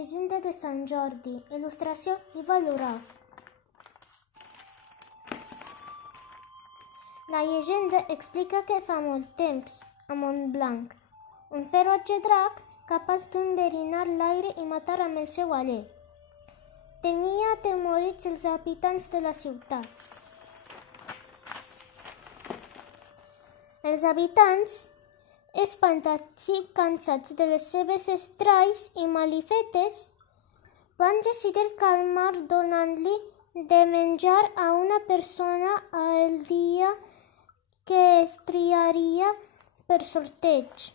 llegenda de Sant Jordi. Il·lustració Iva Lurà. La llegenda explica que fa molt temps, a Montblanc, un ferotge drac capaç d'enverinar l'aire i matar amb el seu alè. Tenia atemorits els habitants de la ciutat. Els habitants, espantats i cansats de les seves estralls i malifetes, van decidir calmar donant-li de menjar a una persona el dia que es triaria per sorteig.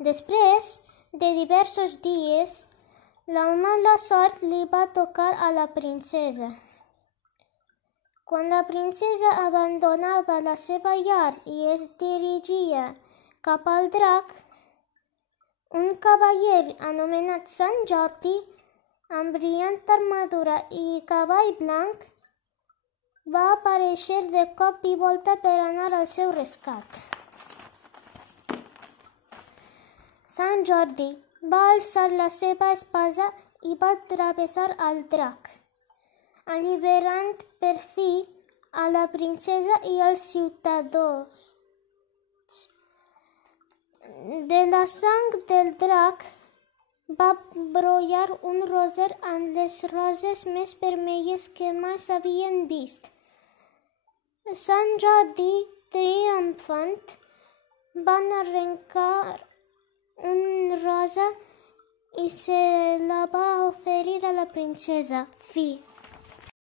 Després de diversos dies, la mala sort li va tocar a la princesa. Quan la princesa abandonava la seva llar i es dirigia cap al drac, un cavaller anomenat Sant Jordi, amb brillant armadura i cavall blanc, va aparèixer de cop i volta per anar al seu rescat. Sant Jordi va alçar la seva espasa i va travessar el drac, alliberant per fi a la princesa i als ciutadans. De la sang del drac va brollar un roser amb les roses més vermelles que mai s'havien vist. Sant Jordi, triomfant, van arrencar una rosa i se la va oferir a la princesa. Fi.